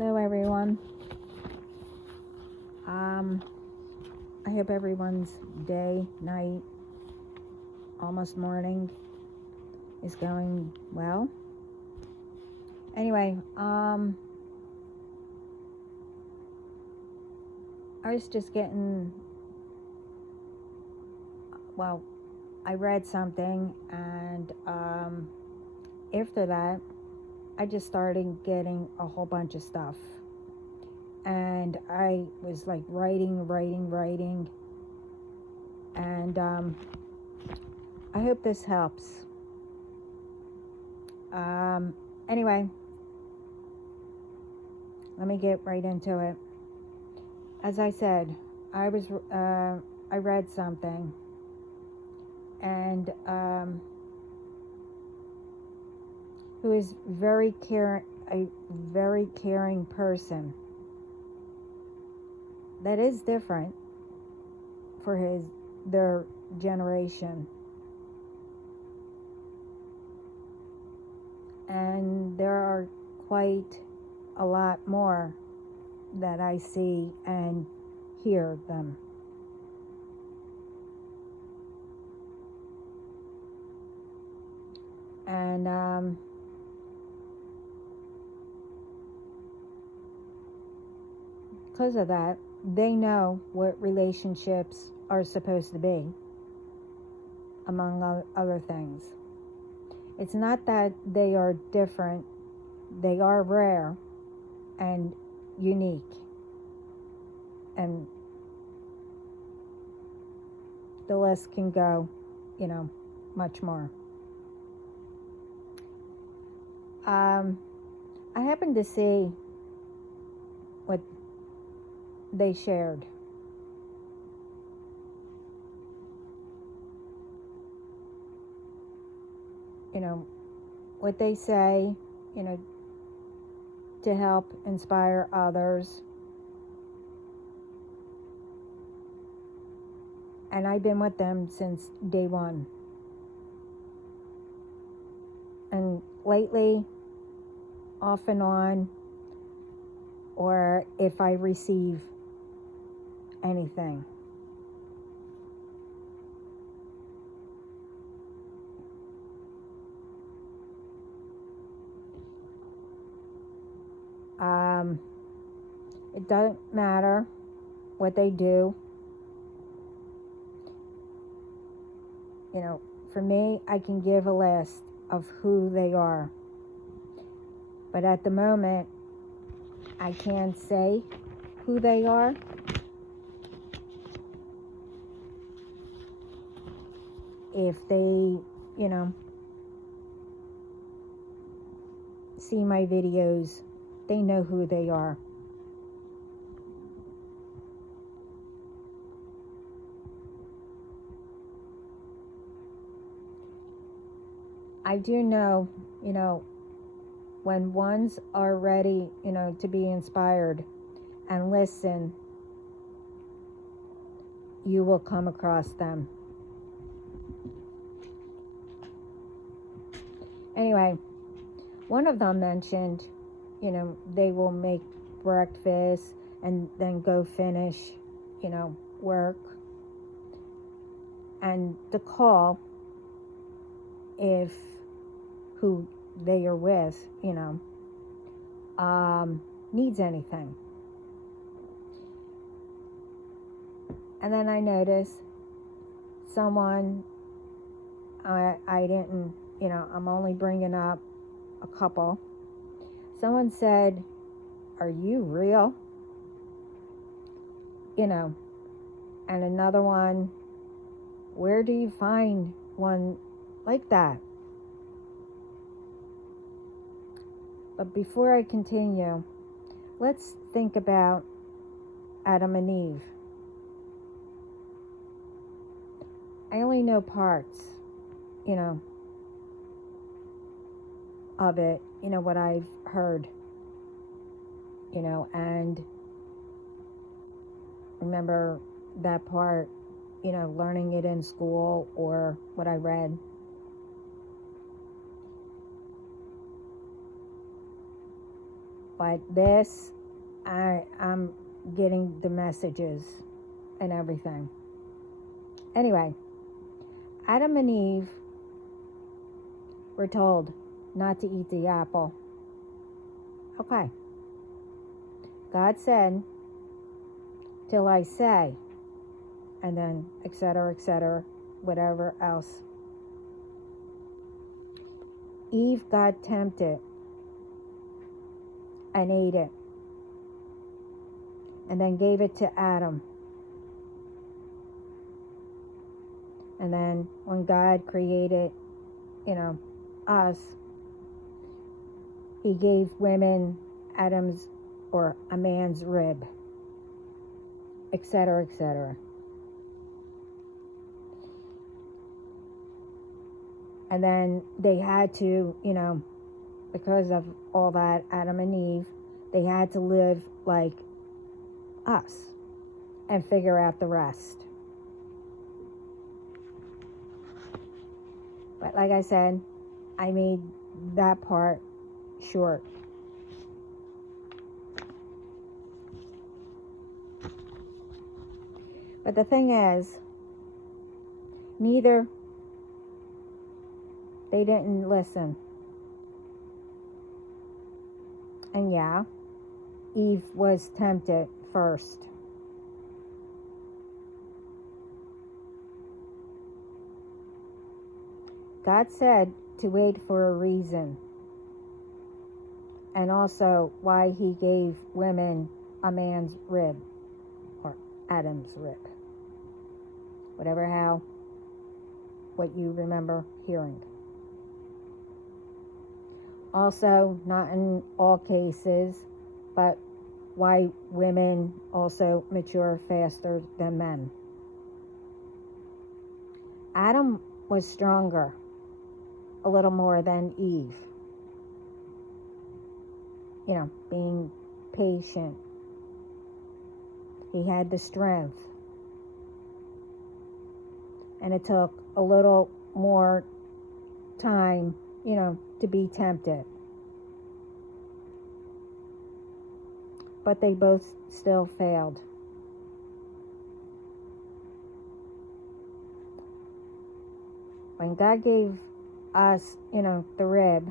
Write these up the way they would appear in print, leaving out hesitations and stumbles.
Hello, everyone. I hope everyone's day, night, almost morning is going well. Anyway, I was just I read something, and after that, I just started getting a whole bunch of stuff. And I was like writing, and I hope this helps. Anyway, let me get right into it. As I said, I read something, and who is a very caring person. That is different for their generation. And there are quite a lot more that I see and hear them. And because of that, they know what relationships are supposed to be, among other things. It's not that they are different, they are rare and unique. And the list can go, much more. I happened to see what they shared. What they say, to help inspire others. And I've been with them since day one. And lately, off and on, or if I receive anything. It doesn't matter what they do. For me, I can give a list of who they are. But at the moment, I can't say who they are. If they, see my videos, they know who they are. I do know, when ones are ready, to be inspired and listen, you will come across them. Anyway, one of them mentioned, they will make breakfast and then go finish, work. And to call if who they are with, needs anything. And then I noticed someone, I didn't, I'm only bringing up a couple. Someone said, "Are you real?" And another one, "Where do you find one like that?" But before I continue, let's think about Adam and Eve. I only know parts, of it, what I've heard, and remember that part, learning it in school or what I read. But this, I'm getting the messages and everything. Anyway, Adam and Eve were told not to eat the apple. Okay. God said, till I say, and then etc., whatever else. Eve got tempted and ate it, and then gave it to Adam. And then when God created, us, he gave women Adam's or a man's rib, etc. And then they had to, because of all that, Adam and Eve, they had to live like us and figure out the rest. But like I said, I made that part short. But the thing is, they didn't listen. And yeah, Eve was tempted first. God said to wait for a reason. And also why he gave women a man's rib, or Adam's rib. What you remember hearing. Also, not in all cases, but why women also mature faster than men. Adam was stronger, a little more than Eve. Being patient. He had the strength. And it took a little more time, to be tempted. But they both still failed. When God gave us, the rib,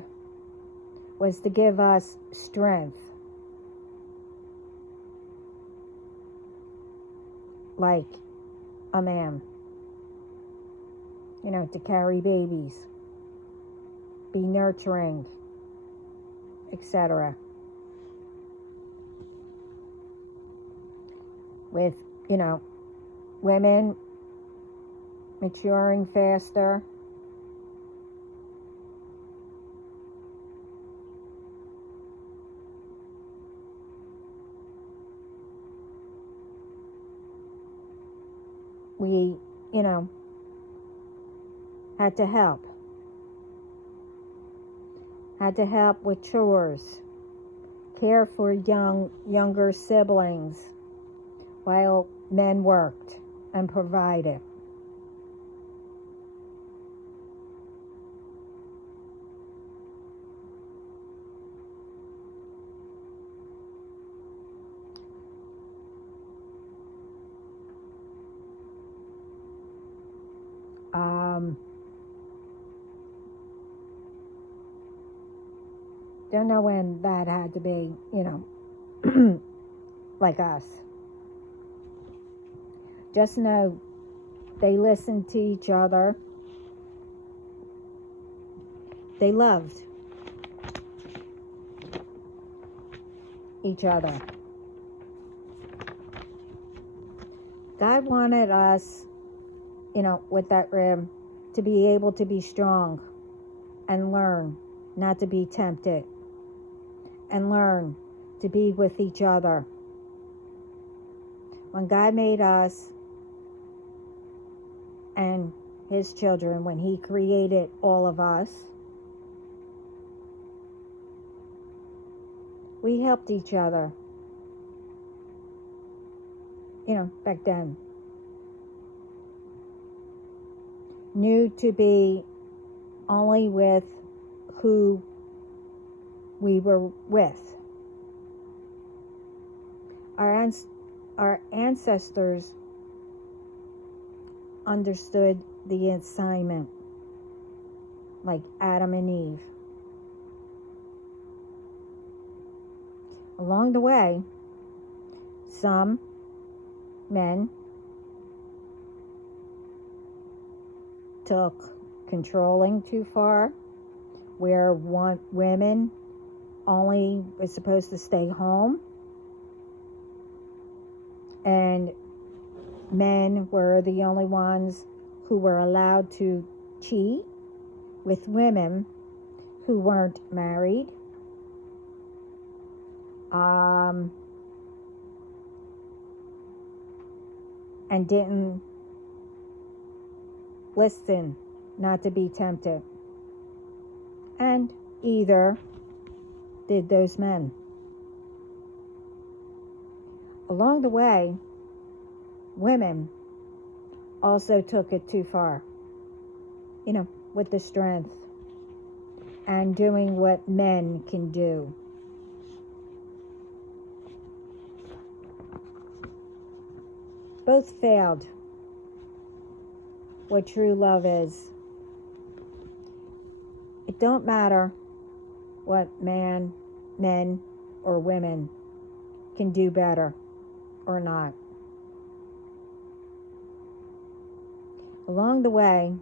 was to give us strength. Like a man. To carry babies. Be nurturing. Etc. With, women maturing faster. We, had to help. Had to help with chores. Care for younger siblings while men worked and provided. Don't know when that had to be, like us. Just know they listened to each other. They loved each other. God wanted us, with that rib, to be able to be strong and learn not to be tempted and learn to be with each other. When God made us and his children, when he created all of us, we helped each other. Back then. Knew to be only with who we were with. Our ancestors understood the assignment, like Adam and Eve. Along the way, some men took controlling too far, where women only was supposed to stay home, and men were the only ones who were allowed to cheat with women who weren't married. And didn't listen not to be tempted. And either did those men. Along the way, women also took it too far, with the strength and doing what men can do. Both failed what true love is. It don't matter what men or women can do better or not. Along the way,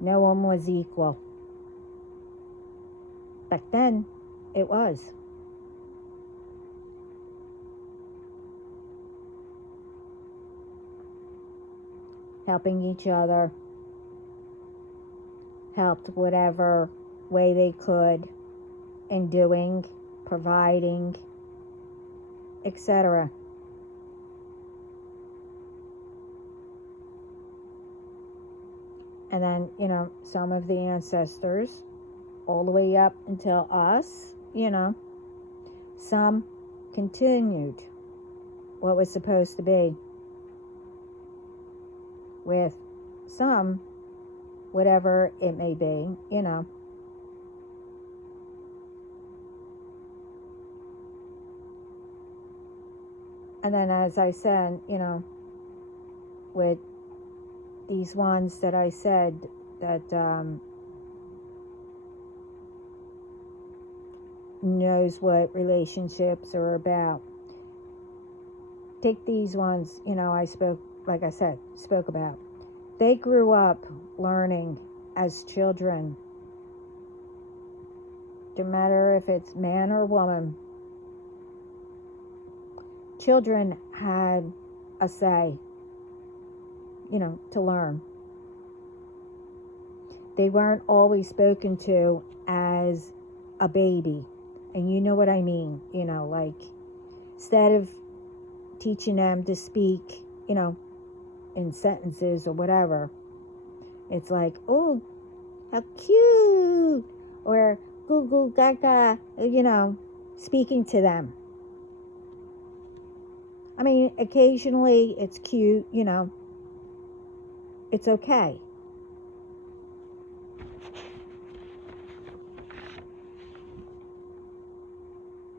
no one was equal. Back then, it was. Helping each other, helped whatever way they could in doing, providing, etc. And then, some of the ancestors, all the way up until us, some continued what was supposed to be, with some, whatever it may be, And then, as I said, with these ones that I said that knows what relationships are about. Take these ones, I spoke about. They grew up learning as children. No matter if it's man or woman, children had a say, to learn. They weren't always spoken to as a baby. And you know what I mean, like, instead of teaching them to speak, in sentences or whatever, it's like, oh, how cute, or goo goo gaga, speaking to them. I mean, occasionally it's cute, it's okay.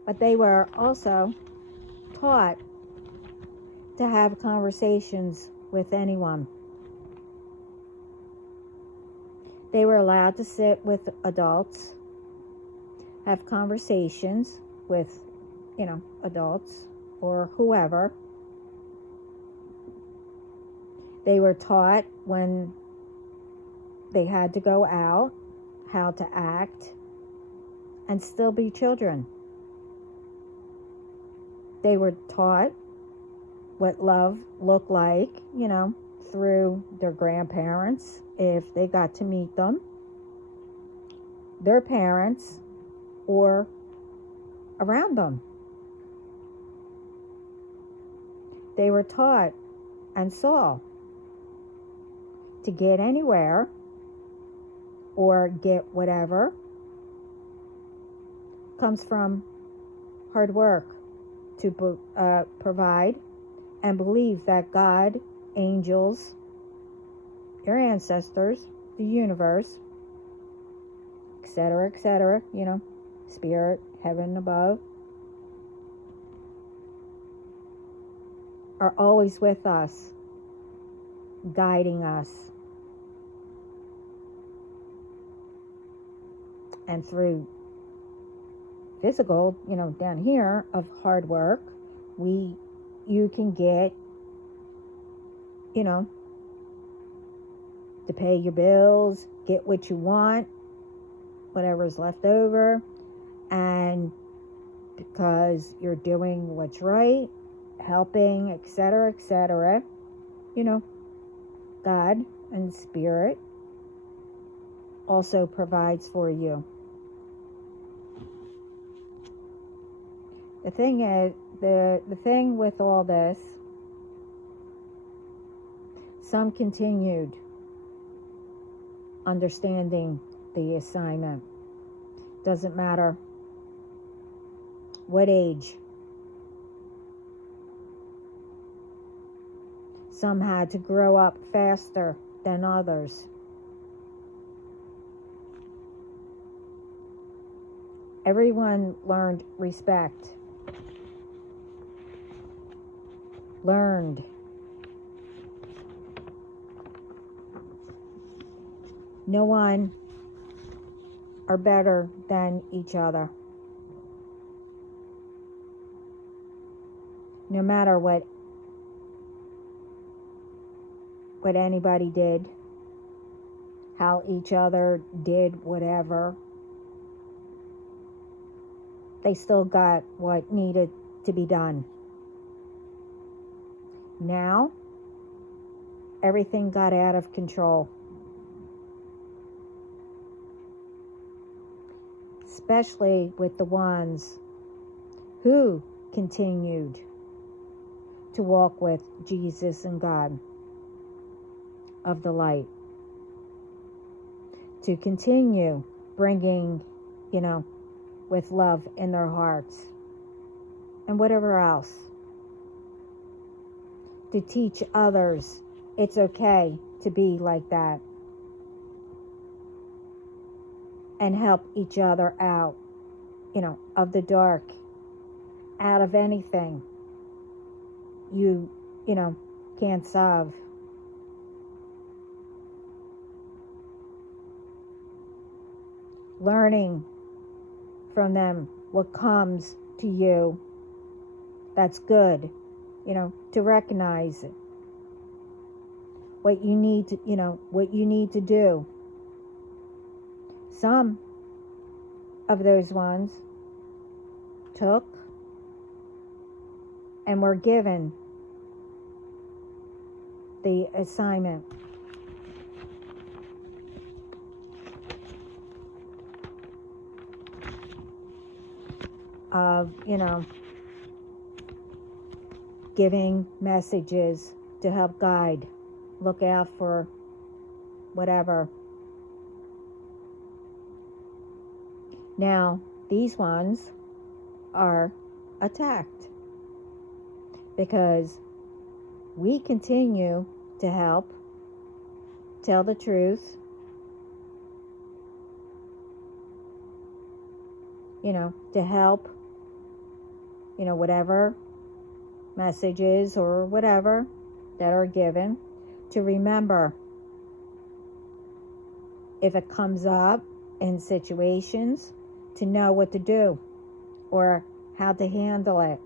But they were also taught to have conversations with anyone. They were allowed to sit with adults, have conversations with, adults or whoever. They were taught when they had to go out, how to act, and still be children. They were taught what love looked like, through their grandparents, if they got to meet them, their parents, or around them. They were taught and saw to get anywhere or get whatever comes from hard work, to provide and believe that God, angels, your ancestors, the universe, etc., spirit, heaven above, are always with us, guiding us. And through physical, down here of hard work, you can get, to pay your bills, get what you want, whatever's left over, and because you're doing what's right, helping, etc., God and Spirit also provides for you. The thing is, the thing with all this, some continued understanding the assignment. Doesn't matter what age. Some had to grow up faster than others. Everyone learned respect. Learned. No one are better than each other. No matter what anybody did, how each other did whatever, they still got what needed to be done. Now, everything got out of control. Especially with the ones who continued to walk with Jesus and God of the light. To continue bringing, with love in their hearts and whatever else. To teach others it's okay to be like that. And help each other out, of the dark, out of anything you can't solve. Learning from them what comes to you that's good, to recognize what you need to do. Some of those ones took and were given the assignment of, giving messages to help guide, look out for whatever. Now, these ones are attacked because we continue to help tell the truth, to help, whatever messages or whatever that are given, to remember if it comes up in situations, to know what to do or how to handle it.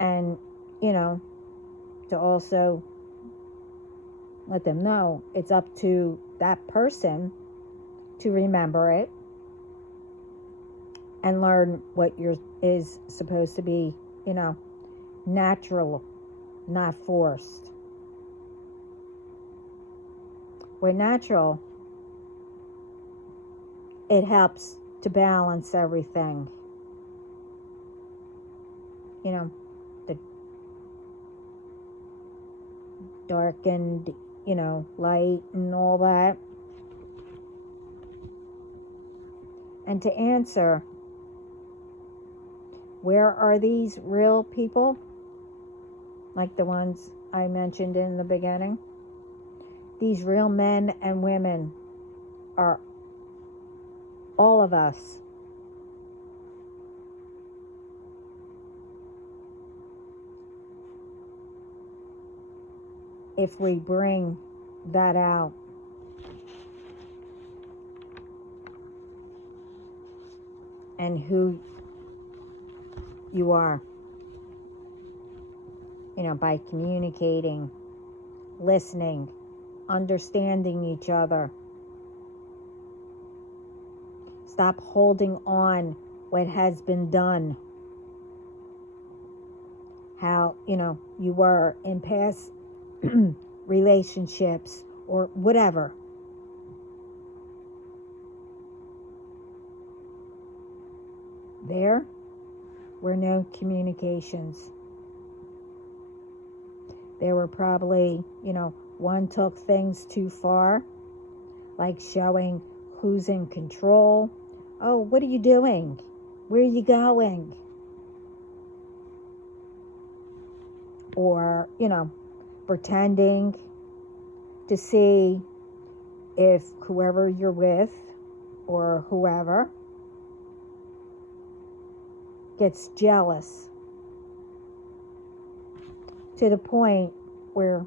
And, to also let them know it's up to that person to remember it and learn what is supposed to be, natural, not forced. Where natural, it helps to balance everything. The darkened, light and all that. And to answer, where are these real people? Like the ones I mentioned in the beginning. These real men and women are all of us. If we bring that out. And who you are. By communicating, listening, understanding each other. Stop holding on what has been done. How, you were in past relationships or whatever. There were no communications. There were probably, one took things too far, like showing who's in control. Oh, what are you doing? Where are you going? Or, pretending to see if whoever you're with or whoever gets jealous to the point where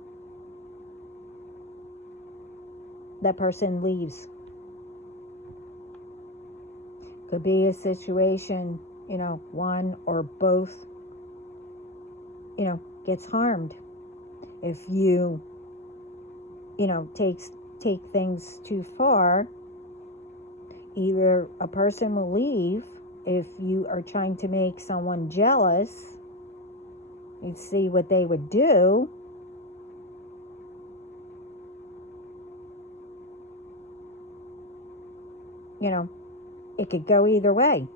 that person leaves. Could be a situation, one or both, gets harmed. If you, take things too far, either a person will leave. If you are trying to make someone jealous, you'd see what they would do. It could go either way.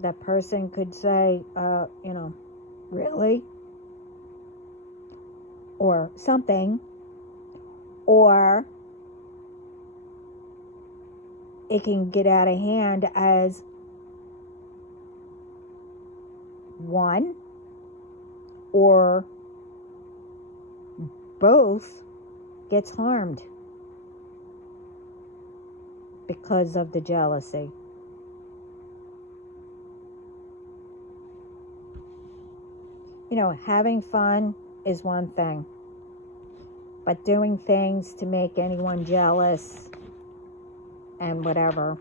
That person could say, really? Or something. Or it can get out of hand as one or both gets harmed because of the jealousy. Having fun is one thing, but doing things to make anyone jealous and whatever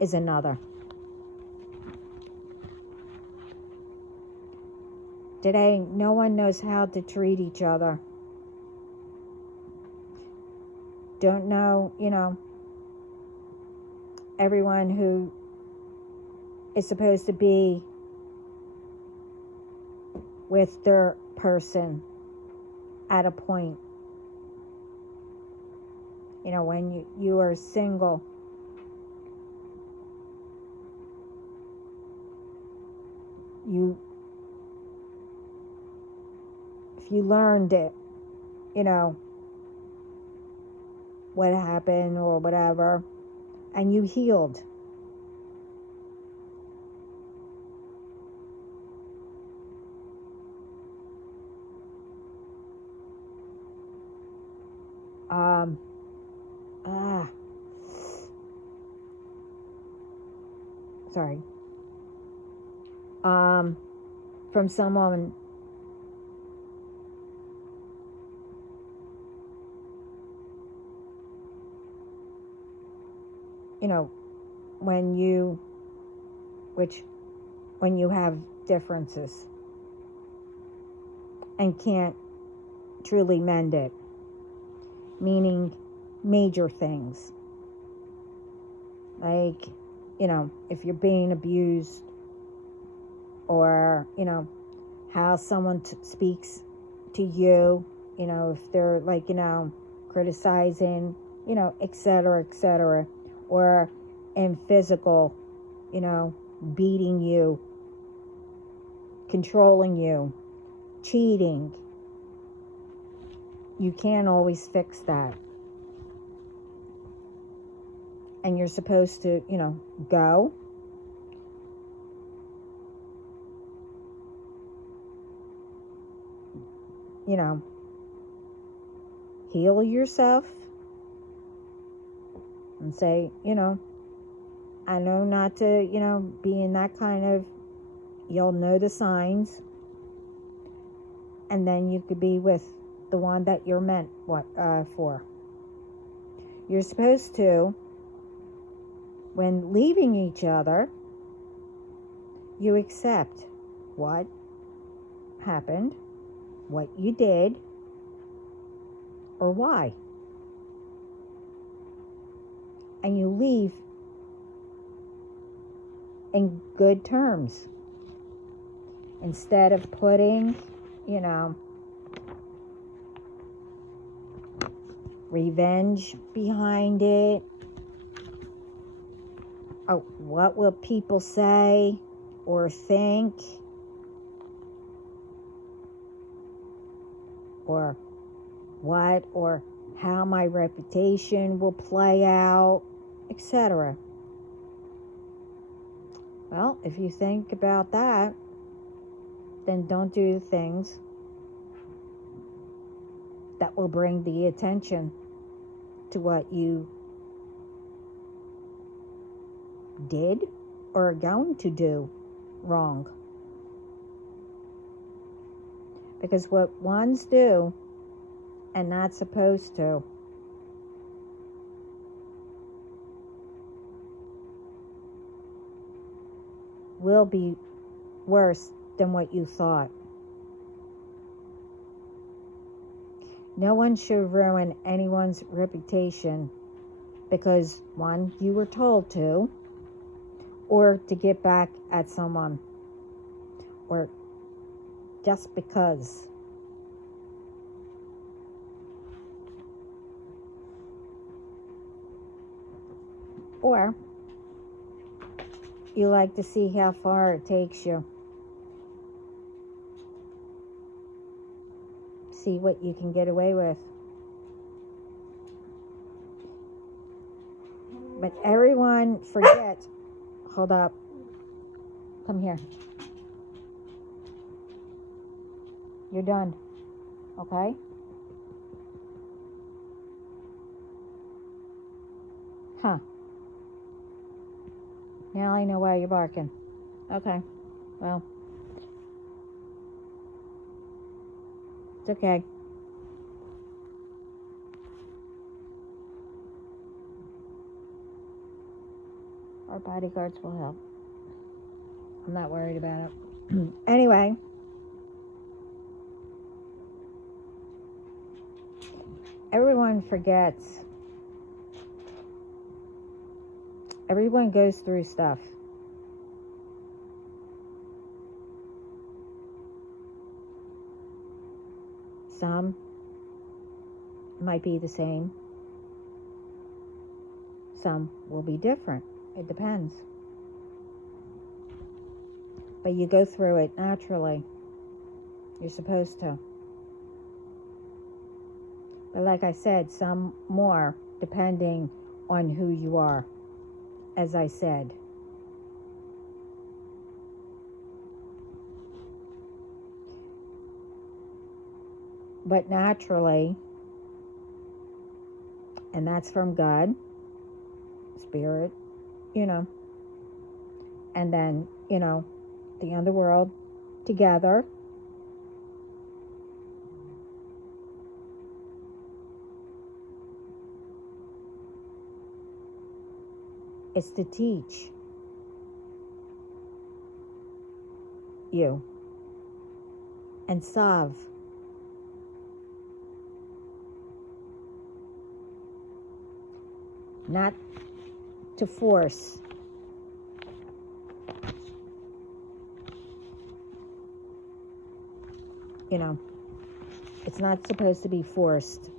is another. Today, no one knows how to treat each other. Don't know, everyone who is supposed to be with their person at a point. When you are single, if you learned it, what happened or whatever, and you healed. Sorry. From someone when you have differences and can't truly mend it, meaning major things, like, if you're being abused, or, how someone speaks to you, if they're like, criticizing, etc., or in physical, beating you, controlling you, cheating. You can't always fix that. And you're supposed to, go you know, heal yourself and say, I know not to, be in that kind of, you'll know the signs. And then you could be with the one that you're meant for. You're supposed to, when leaving each other, you accept what happened, what you did, or why. And you leave in good terms. Instead of putting, revenge behind it. Oh, what will people say or think? Or what or how my reputation will play out, etc. Well, if you think about that, then don't do the things that will bring the attention to what you did or are going to do wrong. Because what ones do and not supposed to will be worse than what you thought. No one should ruin anyone's reputation because, one, you were told to, or to get back at someone, or just because. Or you like to see how far it takes you. See what you can get away with. But everyone forgets. Hold up. Come here. You're done. Okay? Huh. Now I know why you're barking. Okay. Well. It's okay. Our bodyguards will help. I'm not worried about it. Anyway. Everyone forgets. Everyone goes through stuff. Some might be the same. Some will be different. It depends. But you go through it naturally. You're supposed to. But like I said, some more depending on who you are, as I said. But naturally, and that's from God, Spirit, and then, the underworld together. It's to teach you and solve. Not to force. It's not supposed to be forced.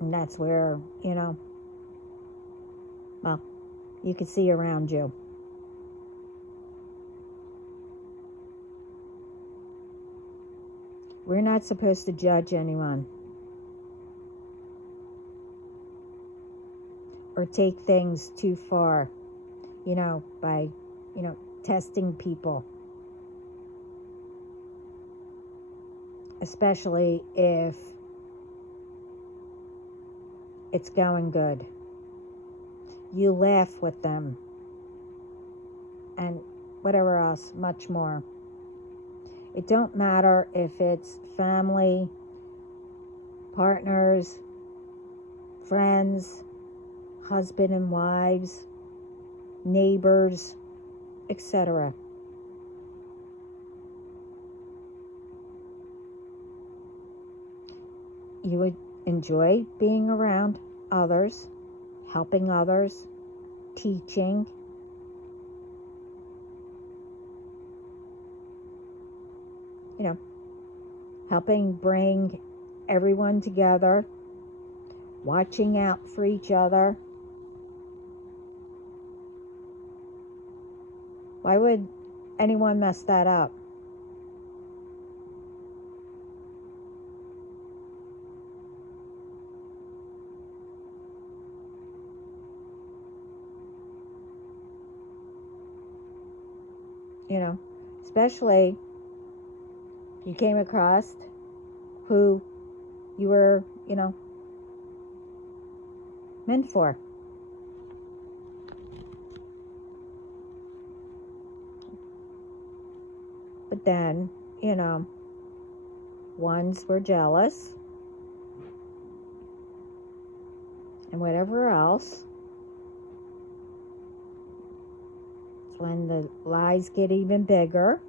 And that's where, well, you can see around you. We're not supposed to judge anyone or take things too far, by, testing people, especially if it's going good. You laugh with them and whatever else, much more. It don't matter if it's family, partners, friends, husband and wives, neighbors, etc. You would enjoy being around others, helping others, teaching. Helping bring everyone together, watching out for each other. Why would anyone mess that up? Especially if you came across who you were, meant for. But then, ones were jealous and whatever else. It's when the lies get even bigger.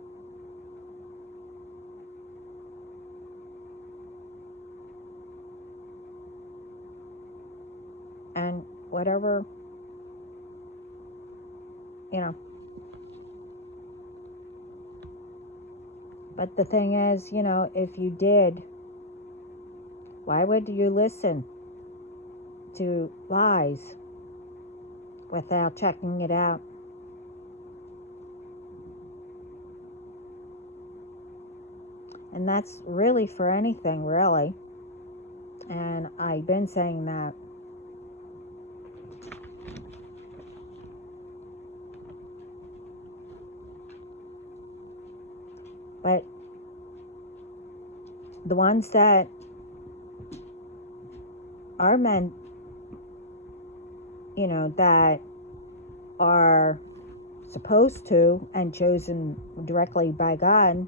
And whatever, But the thing is, if you did, why would you listen to lies without checking it out? And that's really for anything, really. And I've been saying that. But the ones that are meant, that are supposed to and chosen directly by God,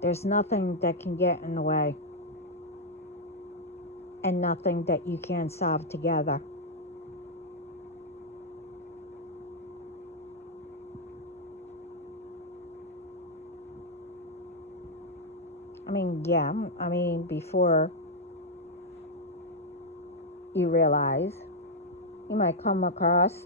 there's nothing that can get in the way and nothing that you can't solve together. Before you realize, you might come across,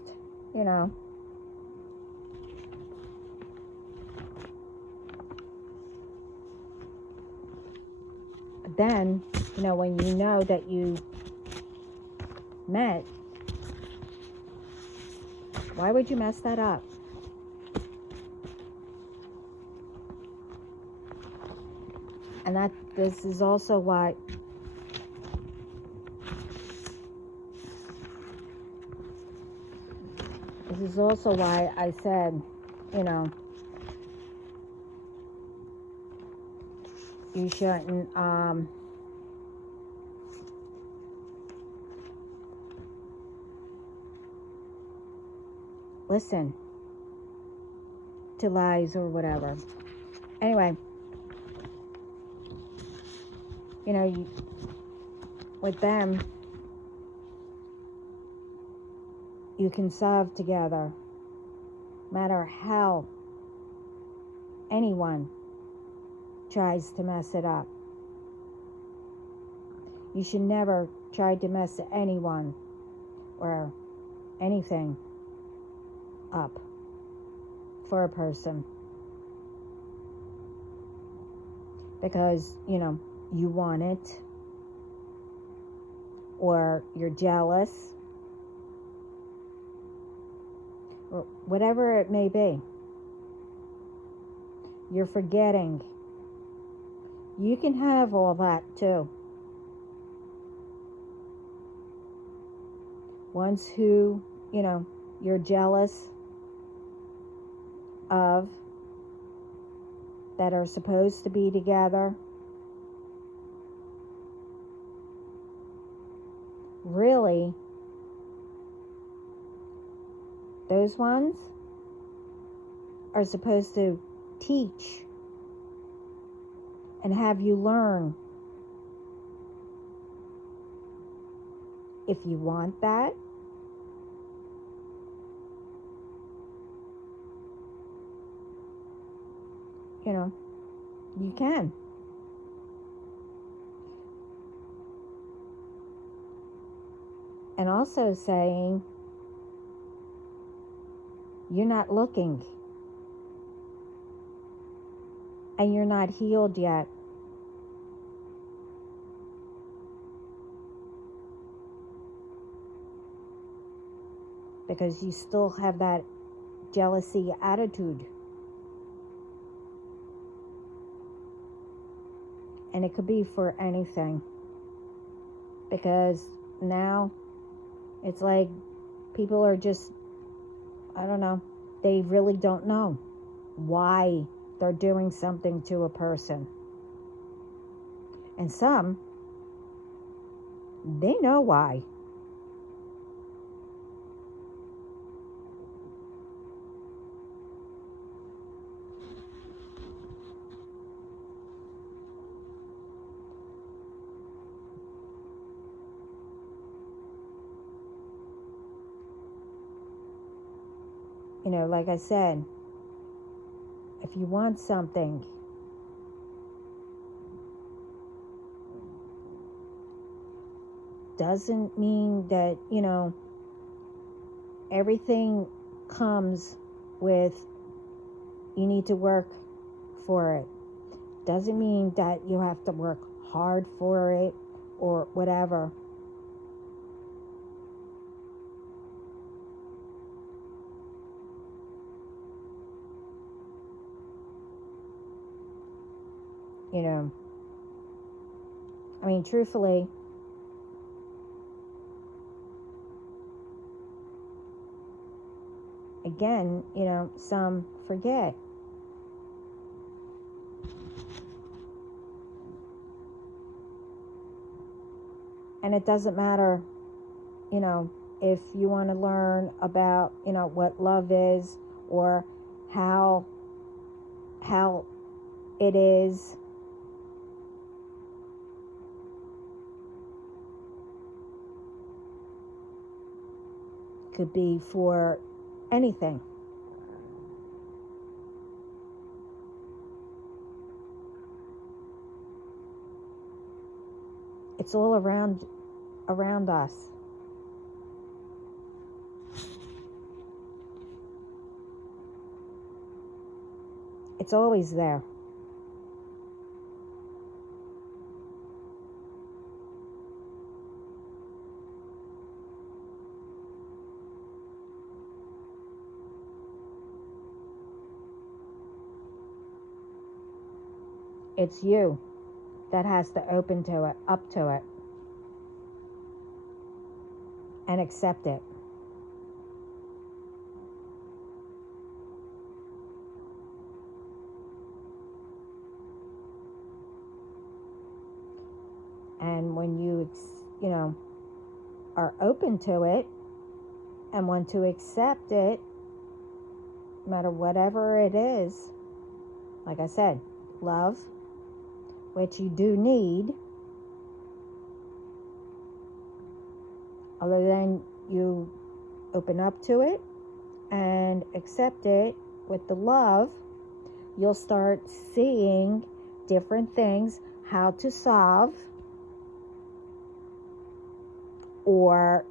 then, when you know that you met, why would you mess that up? And this is also why I said, you shouldn't listen to lies or whatever. Anyway, with them, you can solve together, no matter how anyone tries to mess it up. You should never try to mess anyone or anything up for a person, because you want it, or you're jealous, or whatever it may be. You're forgetting. You can have all that too. Ones who, you're jealous of, that are supposed to be together. Really, those ones are supposed to teach and have you learn. If you want that, you can. And also saying, you're not looking. And you're not healed yet. Because you still have that jealousy attitude. And it could be for anything. Because now it's like people are just, I don't know, they really don't know why they're doing something to a person. And some, they know why. Like I said, if you want something, doesn't mean that, everything comes with, you need to work for it. Doesn't mean that you have to work hard for it or whatever. Truthfully, again, some forget. And it doesn't matter, if you want to learn about, what love is or how it is. Could be for anything. It's all around us. It's always there. It's you that has to open to it, up to it, and accept it. And when you, are open to it and want to accept it, no matter whatever it is, like I said, love, which you do need, other than you open up to it and accept it with the love, you'll start seeing different things, how to solve or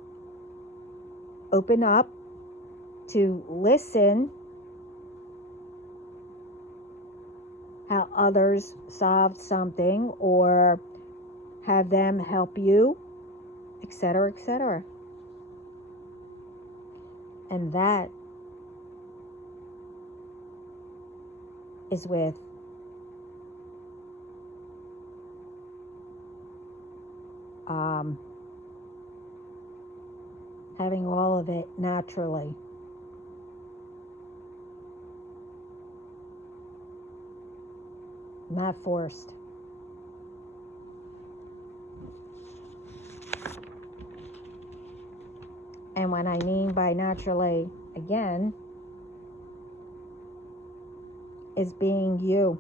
open up to listen how others solved something or have them help you, etc., etc. And that is with having all of it naturally. Not forced. And what I mean by naturally, again, is being you.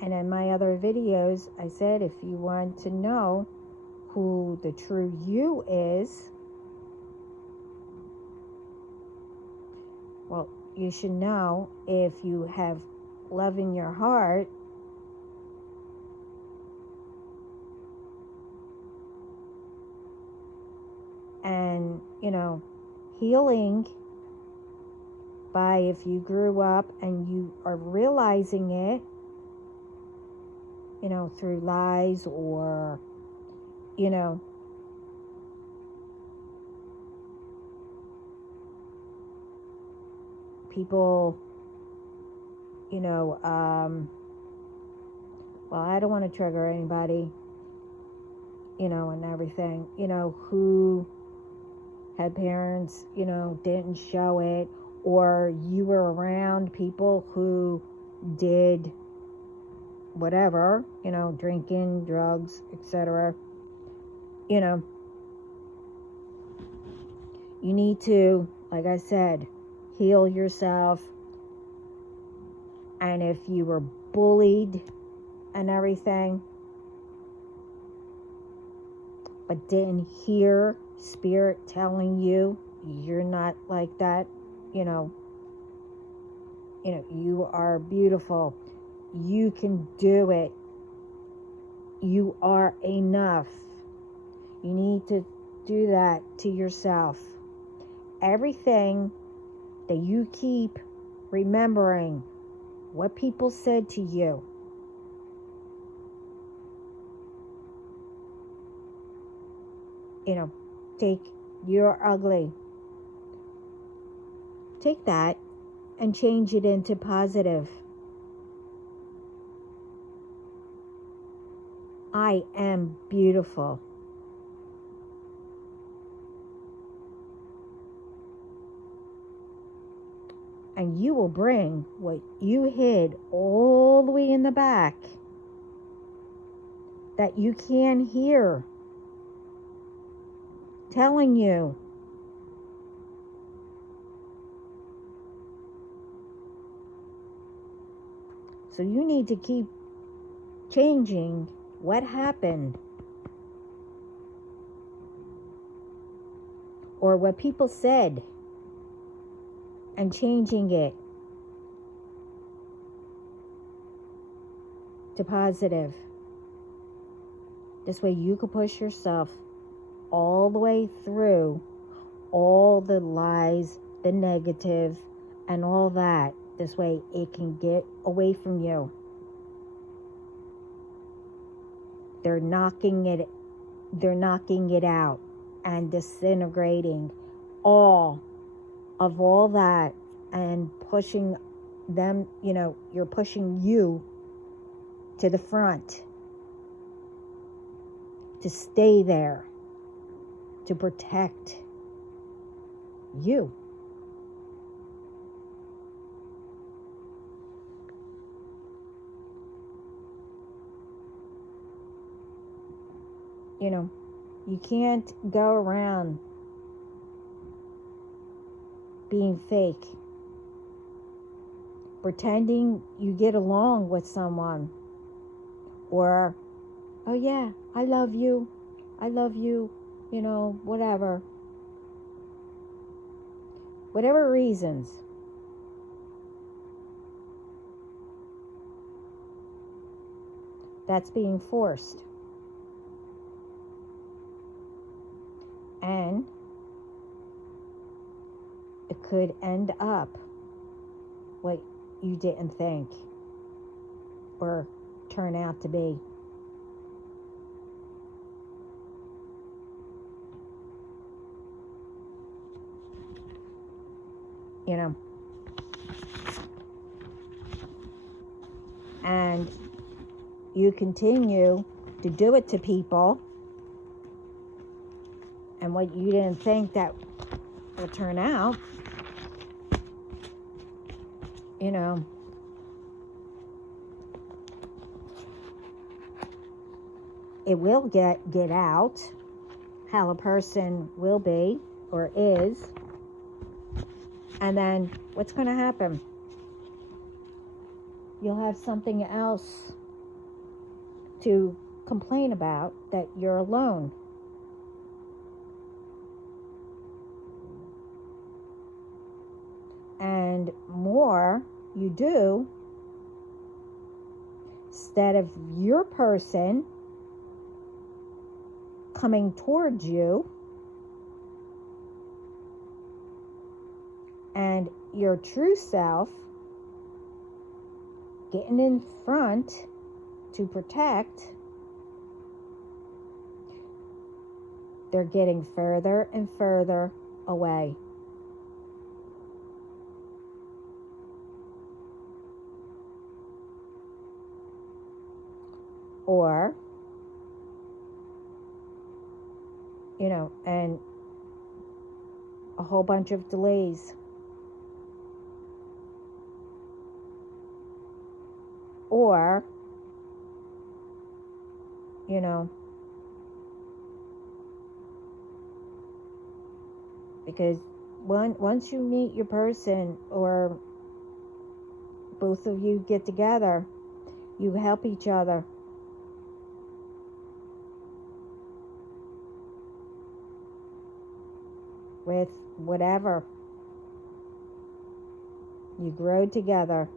And in my other videos, I said if you want to know who the true you is, well, you should know if you have love in your heart, and, healing by if you grew up and you are realizing it, through lies or, people, well, I don't want to trigger anybody, and everything, who had parents, didn't show it, or you were around people who did whatever, drinking, drugs, etc. You need to, like I said, heal yourself. And if you were bullied and everything, but didn't hear spirit telling you you're not like that, you are beautiful. You can do it. You are enough. You need to do that to yourself. Everything that you keep remembering, what people said to you, take "you're ugly." Take that and change it into positive. I am beautiful. And you will bring what you hid all the way in the back that you can hear telling you. So you need to keep changing what happened, or what people said, and changing it to positive. This way you can push yourself all the way through all the lies, the negative, and all that. This way it can get away from you. They're knocking it out and disintegrating all of all that and pushing them, you're pushing you to the front to stay there, to protect you. You can't go around being fake, pretending you get along with someone, or, oh yeah, I love you, whatever reasons. That's being forced. And it could end up what you didn't think or turn out to be. you know. And you continue to do it to people, and what you didn't think that will turn out, you know, it will get out how a person will be or is, and then what's going to happen? You'll have something else to complain about, that you're alone. And more you do, instead of your person coming towards you and your true self getting in front to protect, they're getting further and further away. Or, you know, and a whole bunch of delays. Or, you know, because once you meet your person, or both of you get together, you help each other. With whatever. You grow together.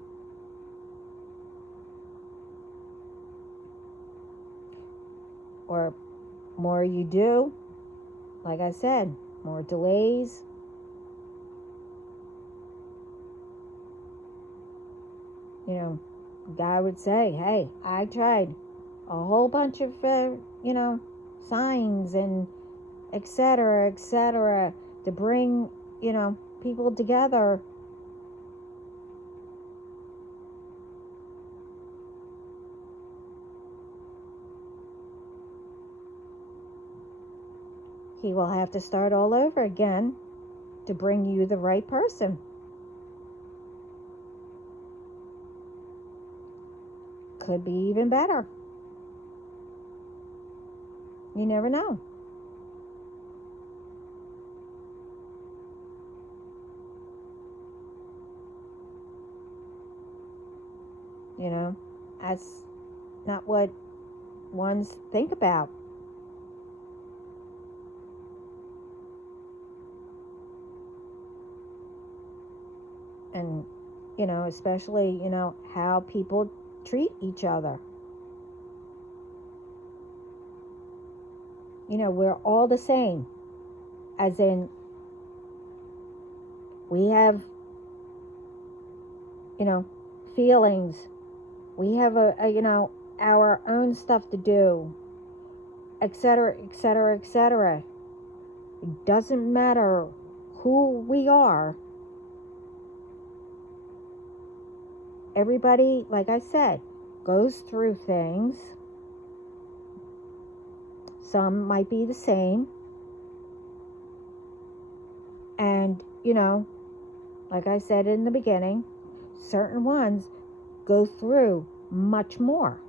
Or more you do, like I said, more delays. You know, guy would say, hey, I tried a whole bunch of, you know, signs and et cetera, to bring, you know, people together. He will have to start all over again to bring you the right person. Could be even better. You never know. You know, that's not what ones think about. And, you know, especially, you know, how people treat each other. You know, we're all the same. As in, we have, you know, feelings. We have you know, our own stuff to do, etc., etc., etc. It doesn't matter who we are. Everybody, like I said, goes through things. Some might be the same. And, you know, like I said in the beginning, certain ones go through much more.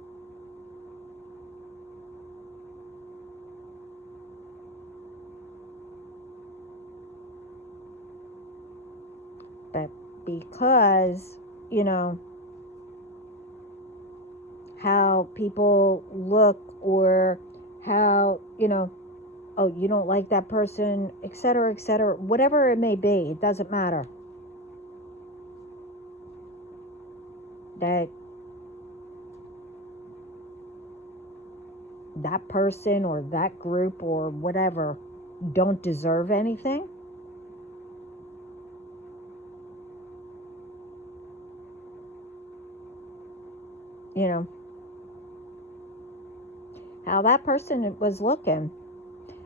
But because, you know, how people look, or how, you know, oh, you don't like that person, etc., etc., whatever it may be, it doesn't matter. That person or that group or whatever don't deserve anything. You know, how that person was looking.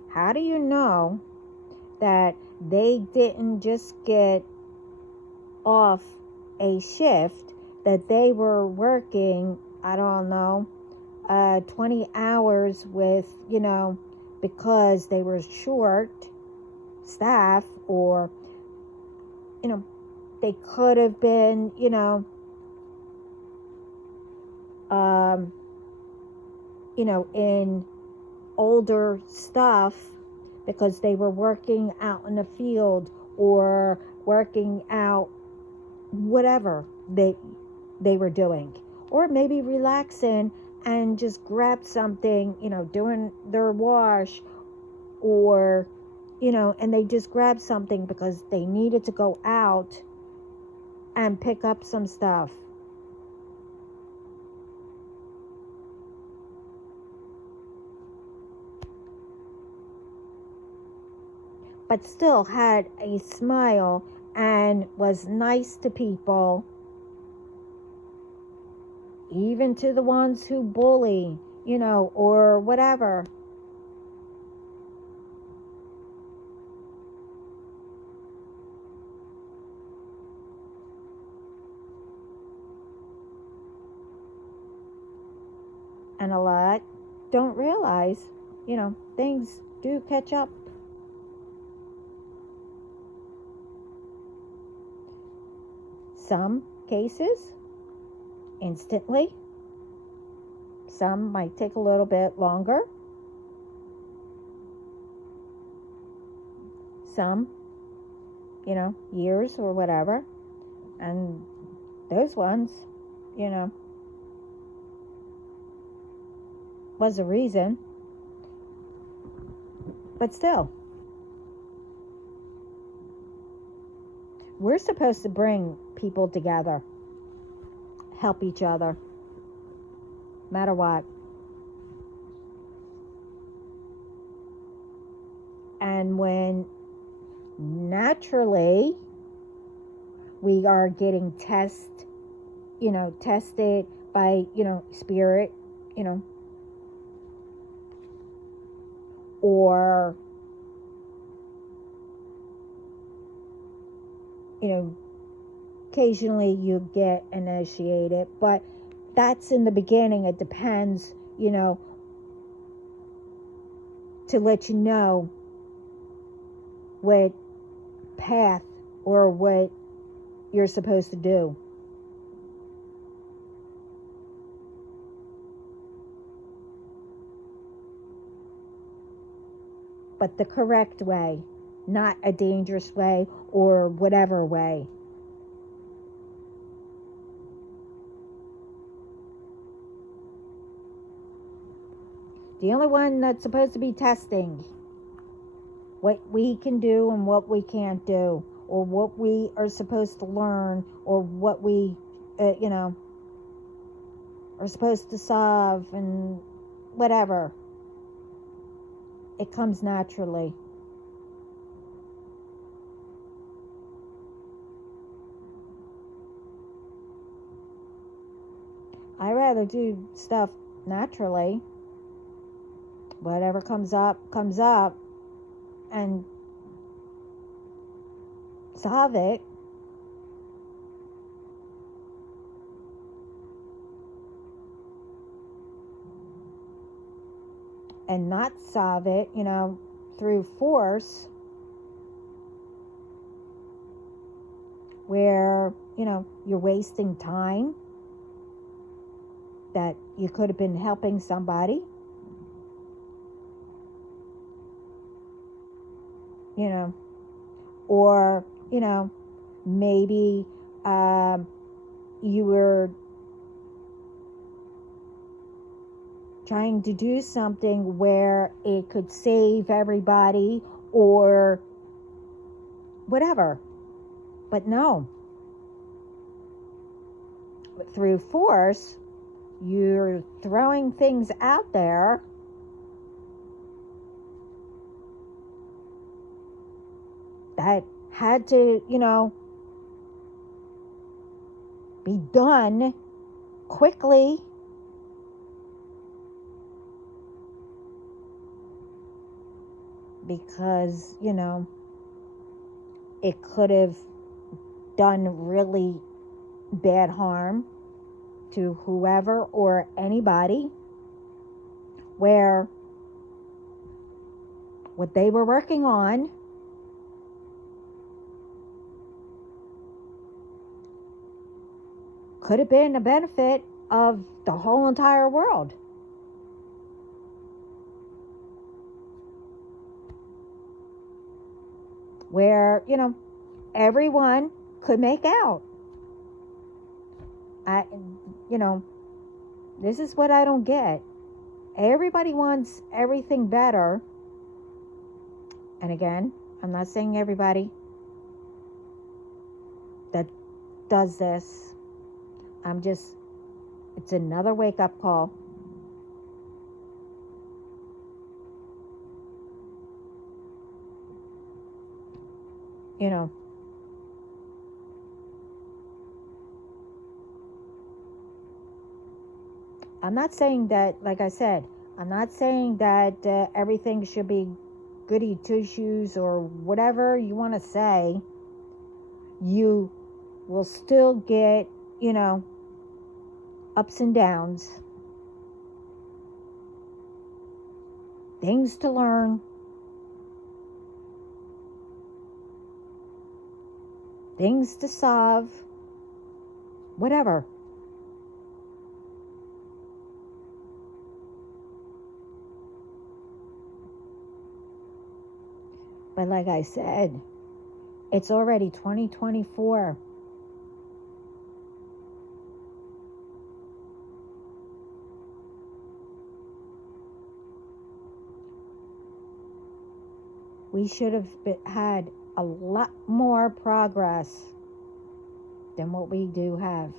How do you know that they didn't just get off a shift that they were working, I don't know, 20 hours with, because they were short staff, or, they could have been, in older stuff because they were working out in the field or working out whatever they were doing, or maybe relaxing and just grab something, doing their wash, or and they just grabbed something because they needed to go out and pick up some stuff. But still had a smile and was nice to people, even to the ones who bully, or whatever. And a lot don't realize, things do catch up. Some cases, instantly. Some might take a little bit longer. Some, years or whatever. And those ones, was a reason. But still, we're supposed to bring people together, help each other, no matter what. And when naturally we are getting tested by, spirit, or, occasionally you get initiated, but that's in the beginning. It depends, to let you know what path or what you're supposed to do. But the correct way, not a dangerous way or whatever way. The only one that's supposed to be testing what we can do and what we can't do, or what we are supposed to learn, or what we, are supposed to solve, and whatever. It comes naturally. I rather do stuff naturally. Whatever comes up, and solve it. And not solve it, through force, where, you're wasting time that you could have been helping somebody. Or, maybe you were trying to do something where it could save everybody or whatever. But no. But through force, you're throwing things out there that had to, be done quickly. Because, it could have done really bad harm to whoever or anybody, where what they were working on could have been a benefit of the whole entire world. Where, everyone could make out. This is what I don't get. Everybody wants everything better. And again, I'm not saying everybody that does this. It's another wake-up call. I'm not saying that, like I said, I'm not saying that everything should be goody two-shoes or whatever you want to say. You will still get, ups and downs, things to learn, things to solve, whatever. But like I said, it's already 2024. We should have had a lot more progress than what we do have.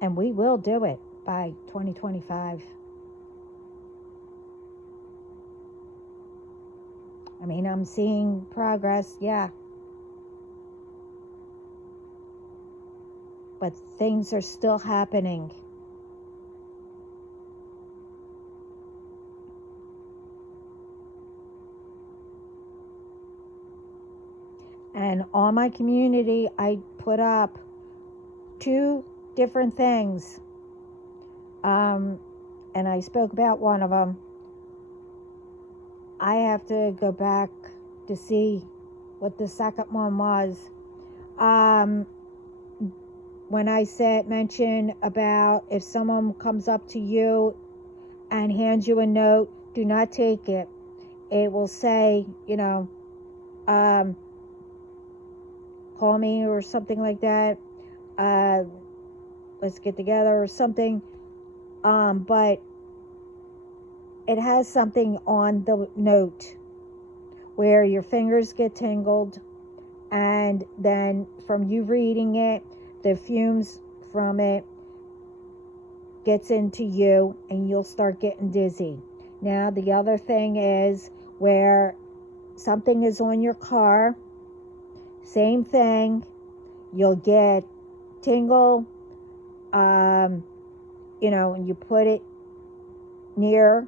And we will do it by 2025. I mean, I'm seeing progress, yeah. But things are still happening. And on my community, I put up 2 different things. And I spoke about one of them. I have to go back to see what the second one was. When I mention about if someone comes up to you and hands you a note, do not take it. It will say, call me or something like that. Let's get together or something. But it has something on the note where your fingers get tingled, and then from you reading it, the fumes from it gets into you and you'll start getting dizzy. Now the other thing is where something is on your car, same thing, you'll get tingle, and you put it near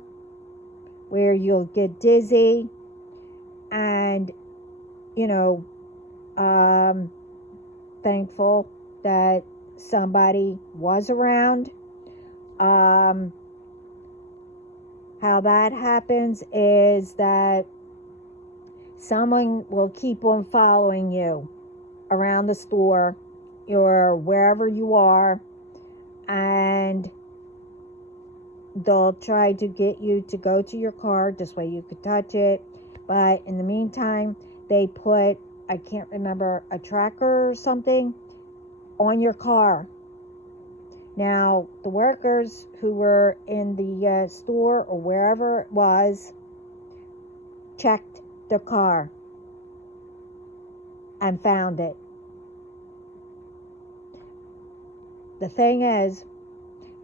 where you'll get dizzy, and thankful that somebody was around. How that happens is that someone will keep on following you around the store or wherever you are, and they'll try to get you to go to your car. This way you could touch it. But in the meantime, they put, I can't remember, a tracker or something on your car. Now, the workers who were in the store or wherever it was checked the car and found it. The thing is,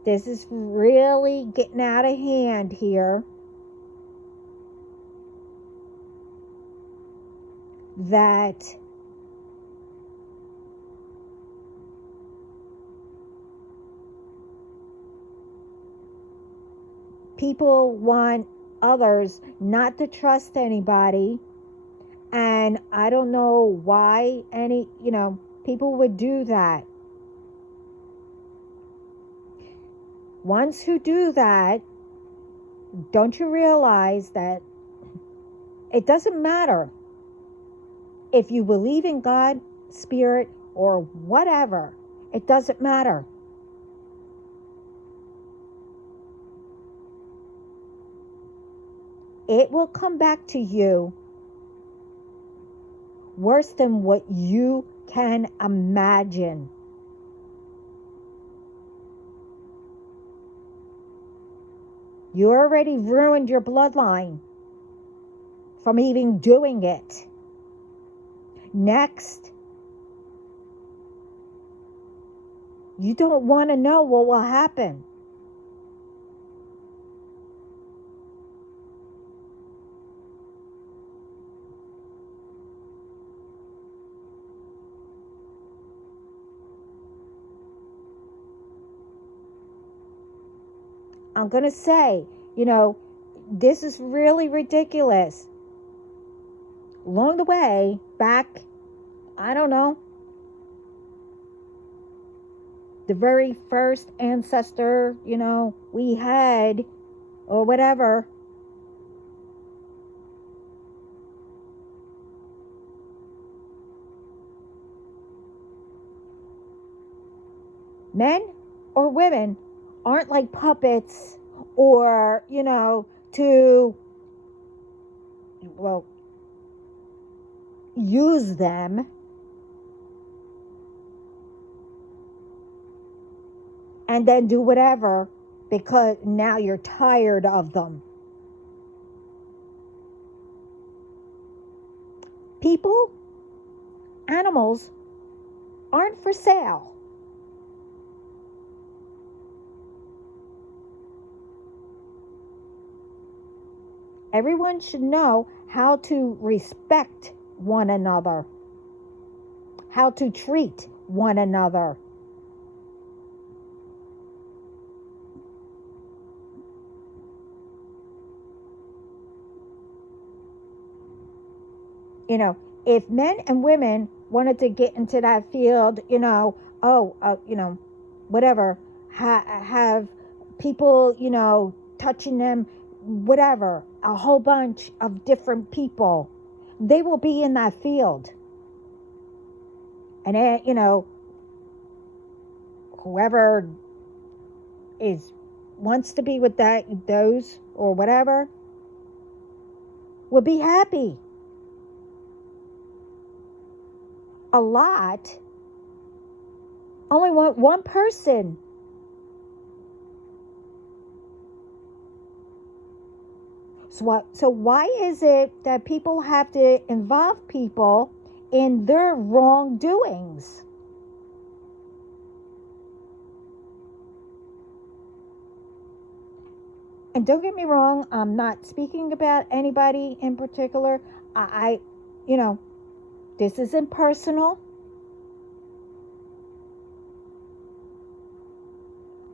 this is really getting out of hand here. That people want others not to trust anybody. And I don't know why people would do that. Ones who do that, don't you realize that it doesn't matter if you believe in God, spirit, or whatever. It doesn't matter. It will come back to you worse than what you can imagine. You already ruined your bloodline from even doing it. Next, you don't want to know what will happen. I'm going to say, this is really ridiculous. Along the way, back, I don't know, the very first ancestor, we had, or whatever, men or women aren't like puppets or, to, use them. And then do whatever because now you're tired of them. People, animals aren't for sale. Everyone should know how to respect one another, how to treat one another. If men and women wanted to get into that field, whatever, have people, touching them, whatever, a whole bunch of different people, they will be in that field. And then, whoever wants to be with those or whatever, will be happy. A lot only want one person. So why is it that people have to involve people in their wrongdoings? And don't get me wrong, I'm not speaking about anybody in particular. This isn't personal.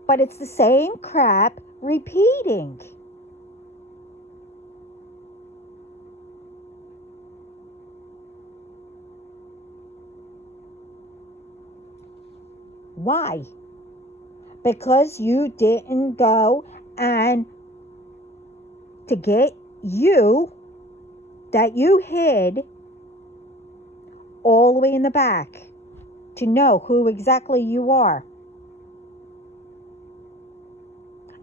But it's the same crap repeating. Why? Because you didn't go and to get you that you hid all the way in the back to know who exactly you are.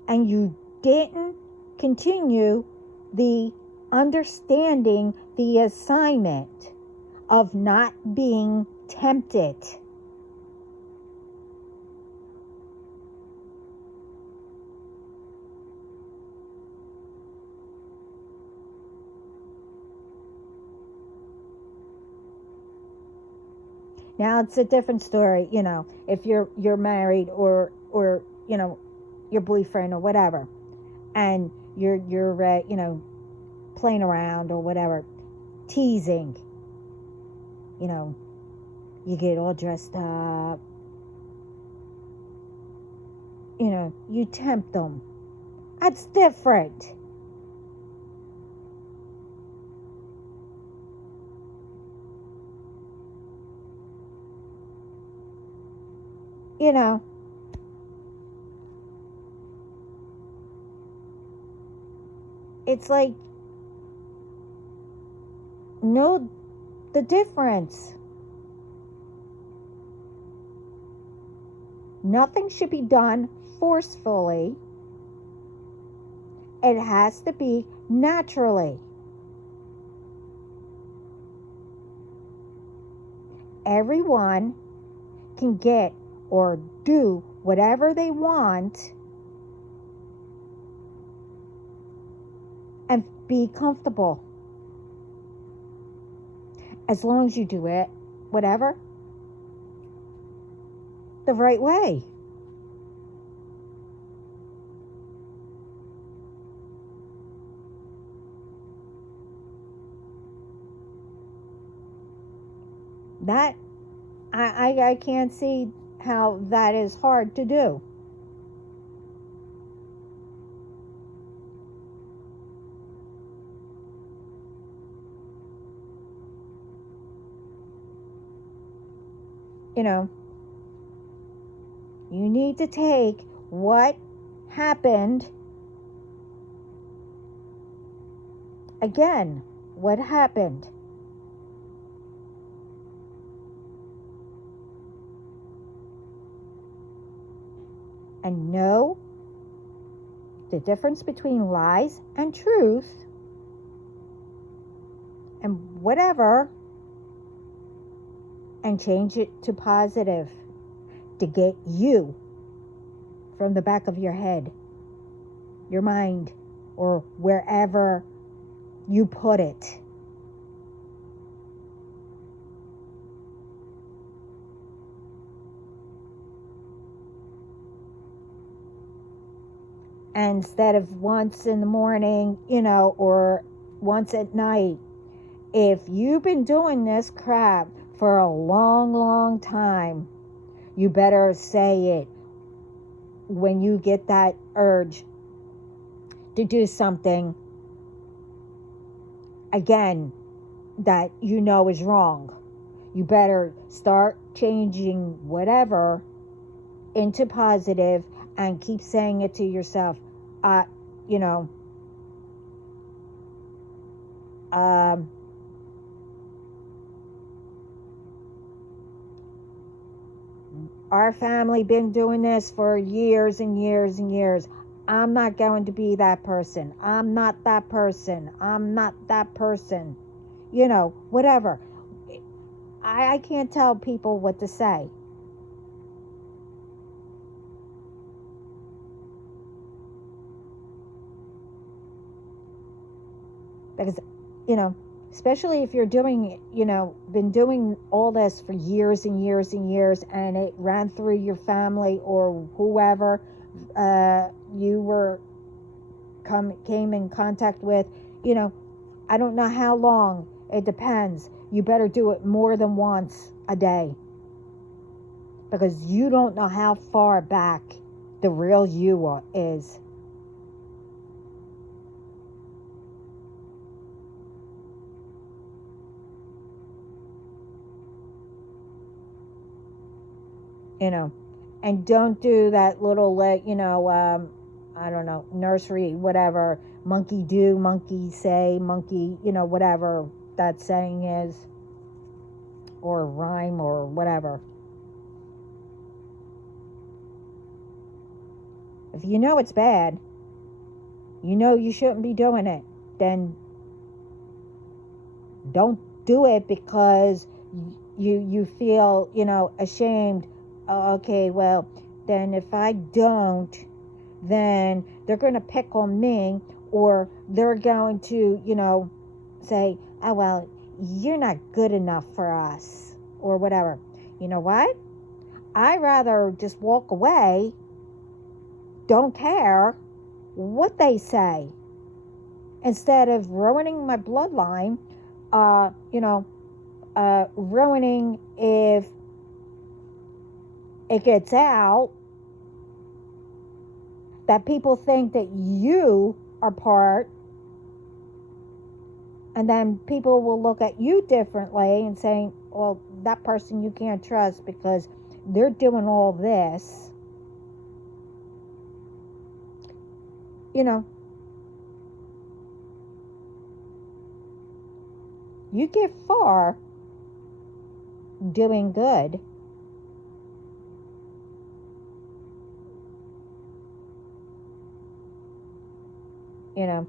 And you didn't continue the understanding, the assignment of not being tempted. Now it's a different story, if you're married or your boyfriend or whatever, and you're playing around or whatever, teasing, you get all dressed up, you tempt them. That's different. You know, it's like, know the difference. Nothing should be done forcefully. It has to be naturally. Everyone can get or do whatever they want and be comfortable. As long as you do it, whatever, the right way. That, I can't see how that is hard to do. You know, you need to take what happened. Again, what happened? And know the difference between lies and truth and whatever, and change it to positive to get you from the back of your head, your mind, or wherever you put it. And instead of once in the morning, or once at night, if you've been doing this crap for a long, long time, you better say it when you get that urge to do something again that you know is wrong. You better start changing whatever into positive and keep saying it to yourself. You know, our family been doing this for years and years and years. I'm not going to be that person. I'm not that person. I'm not that person. Whatever. I can't tell people what to say. Because, especially if you're doing, been doing all this for years and years and years, and it ran through your family or whoever you were came in contact with, I don't know how long. It depends. You better do it more than once a day, because you don't know how far back the real you is. And don't do that little, I don't know, nursery, whatever, monkey do, monkey say, monkey, whatever that saying is, or rhyme or whatever. If you know it's bad, you shouldn't be doing it, then don't do it because you feel, ashamed. Okay, well, then if I don't, then they're going to pick on me, or they're going to, say, oh, well, you're not good enough for us, or whatever. You know what? I'd rather just walk away, don't care what they say, instead of ruining my bloodline, ruining if it gets out, that people think that you are part, and then people will look at you differently and saying, well, that person you can't trust because they're doing all this. You know, you get far doing good. You know,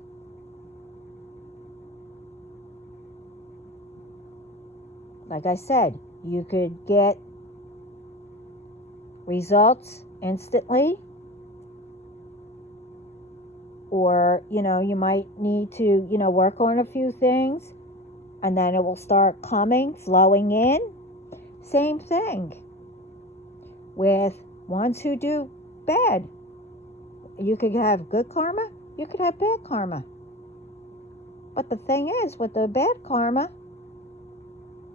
like I said, you could get results instantly, or, you might need to, work on a few things, and then it will start coming, flowing in. Same thing with ones who do bad. You could have good karma, you could have bad karma. But the thing is, with the bad karma,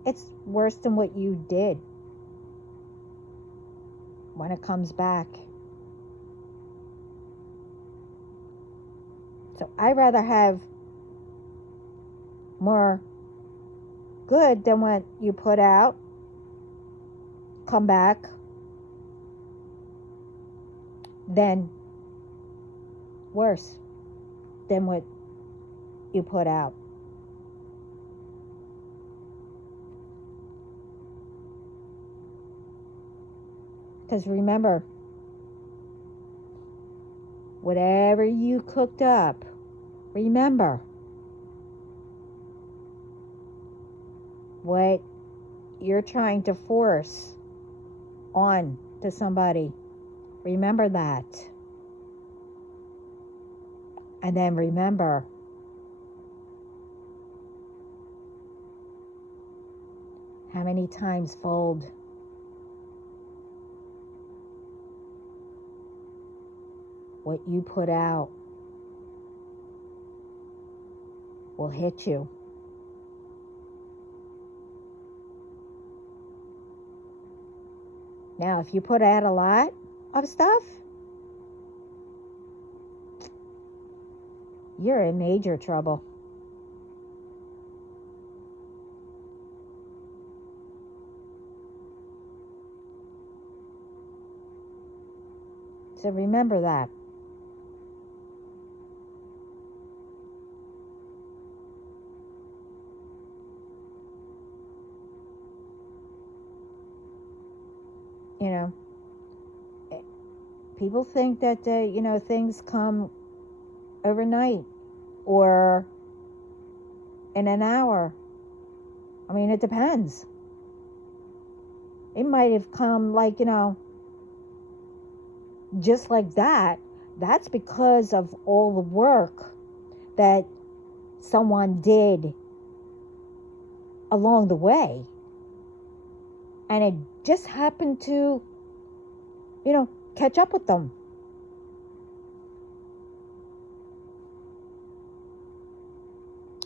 it's worse than what you did when it comes back. So I'd rather have more good than what you put out come back than worse than what you put out. Because remember, whatever you cooked up, remember what you're trying to force on to somebody. Remember that. And then remember, how many times fold? What you put out will hit you. Now, if you put out a lot of stuff, you're in major trouble. So remember that. People think that, things come overnight or in an hour. I mean, it depends. It might have come just like that. That's because of all the work that someone did along the way. And it just happened to, catch up with them.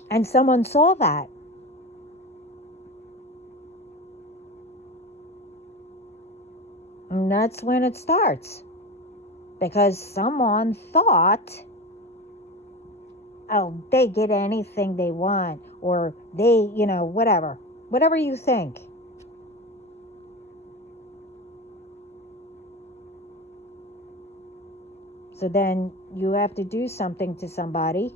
And someone saw that. And that's when it starts. Because someone thought, oh, they get anything they want. Or they, whatever. Whatever you think. So then you have to do something to somebody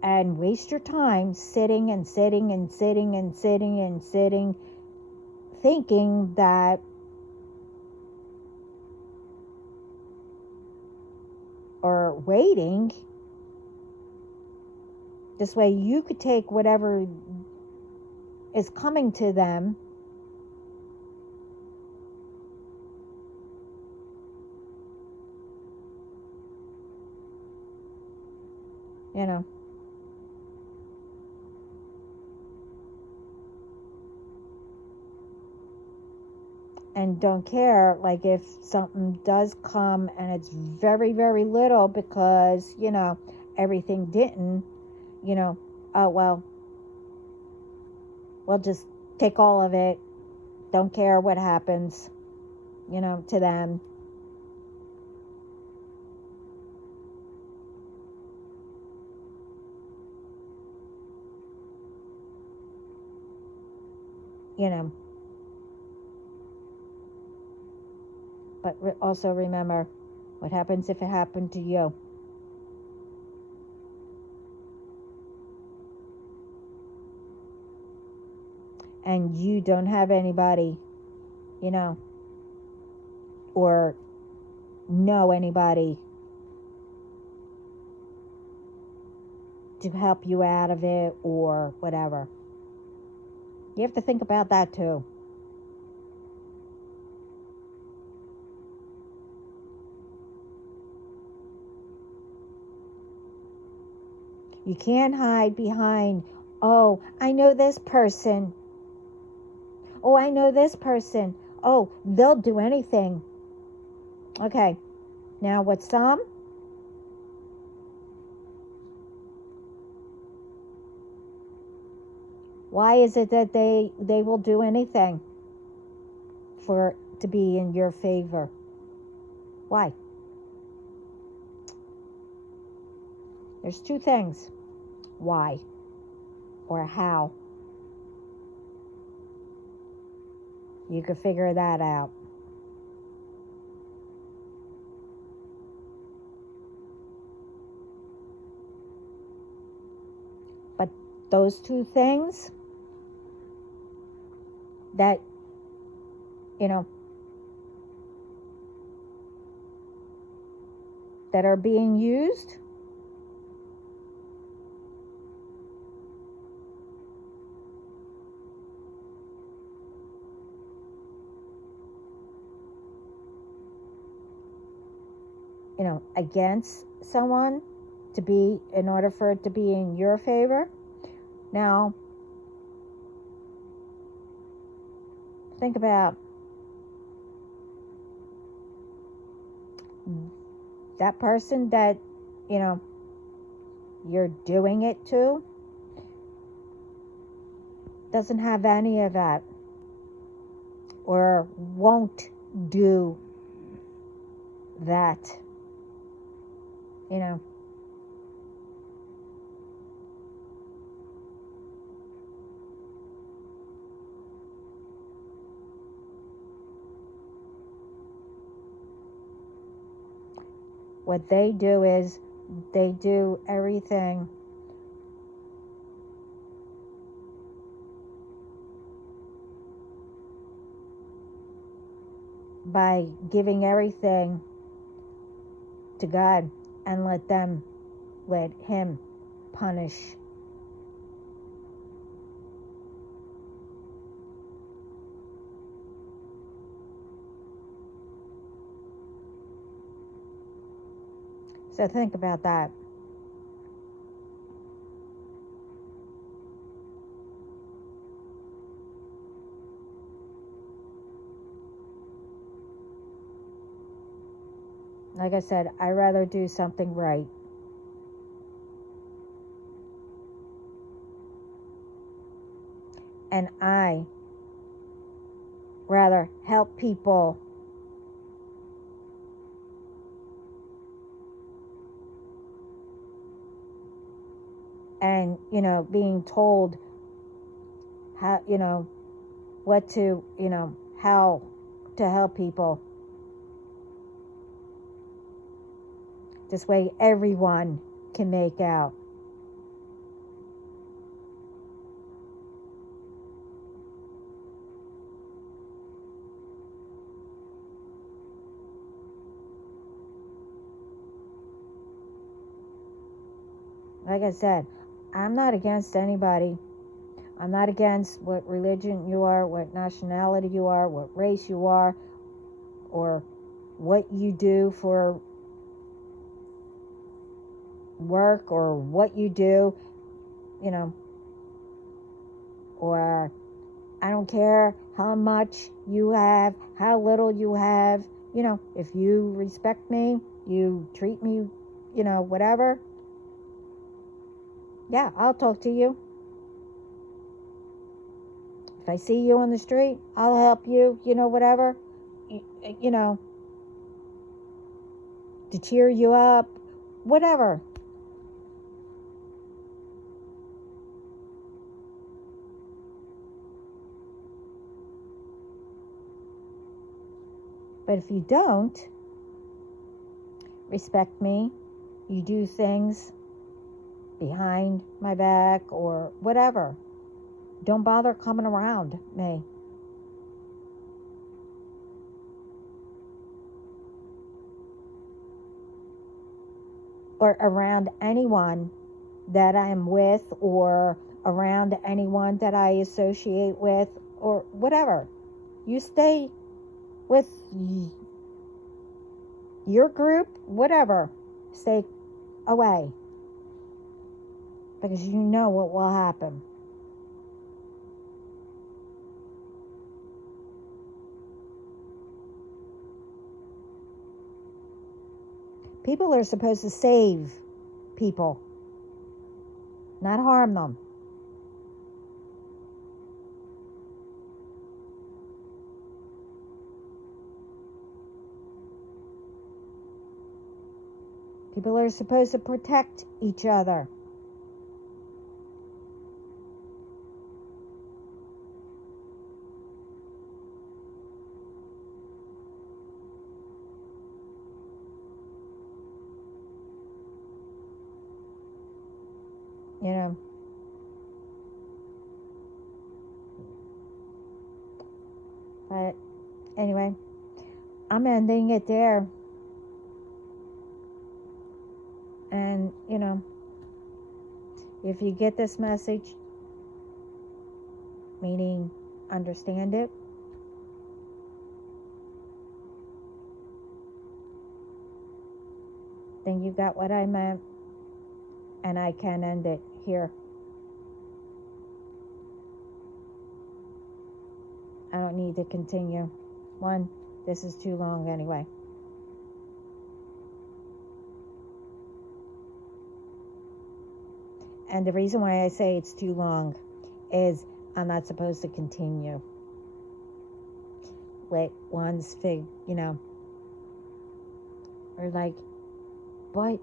and waste your time sitting and sitting and sitting and sitting and sitting, thinking that or waiting. This way you could take whatever is coming to them and don't care, like, if something does come and it's very, very little because, everything didn't, oh, well, we'll just take all of it. Don't care what happens, to them. you know, but also remember what happens if it happened to you. And you don't have anybody, you know, or know anybody to help you out of it or whatever. You have to think about that too. You can't hide behind, oh, I know this person. Oh, I know this person. Oh, they'll do anything. Okay, now with some, why is it that they will do anything for to be in your favor? Why? There's two things. Why or how. You could figure that out. But those two things that, you know, that are being used, you know, against someone to be, in order for it to be in your favor. Now, think about that person that, you know, you're doing it to doesn't have any of that or won't do that, you know. What they do is they do everything by giving everything to God and let Him punish. So think about that. Like I said, I'd rather do something right. And I rather help people and, you know, being told how, you know, what to, you know, how to help people. This way everyone can make out. Like I said, I'm not against anybody. I'm not against what religion you are, what nationality you are, what race you are, or what you do for work, or what you do, you know, or I don't care how much you have, how little you have, you know, if you respect me, you treat me, you know, whatever, yeah, I'll talk to you. If I see you on the street, I'll help you, you know, whatever, you know, to cheer you up, whatever. But if you don't respect me, you do things behind my back or whatever, don't bother coming around me. Or around anyone that I'm with, or around anyone that I associate with, or whatever. You stay with your group, whatever. Stay away. Because you know what will happen. People are supposed to save people, not harm them. People are supposed to protect each other. You know. But anyway, I'm ending it there. And, you know, if you get this message, meaning understand it, then you got what I meant, and I can end it here. I don't need to continue. One, this is too long anyway. And the reason why I say it's too long is I'm not supposed to continue. Let one's fig, you know, or like, but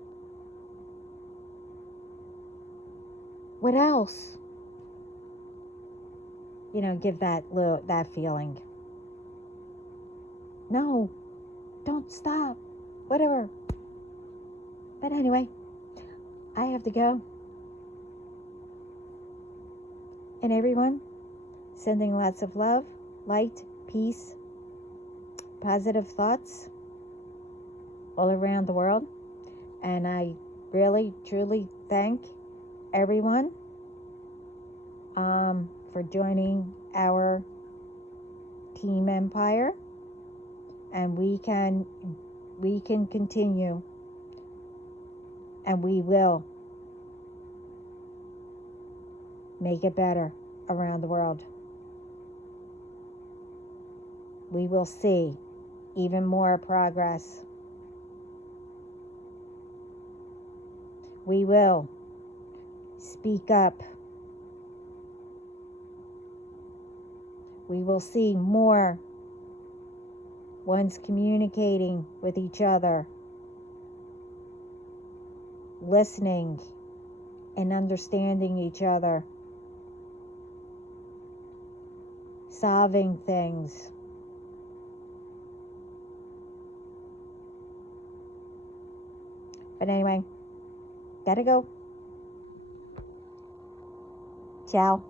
what else? You know, give that feeling. No, don't stop. Whatever. But anyway, I have to go. And everyone, sending lots of love, light, peace, positive thoughts all around the world. And I really, truly thank everyone for joining our Team Empire. And we can continue, and we will make it better around the world. We will see even more progress. We will speak up. We will see more ones communicating with each other, listening and understanding each other, solving things. But anyway, gotta go. Ciao.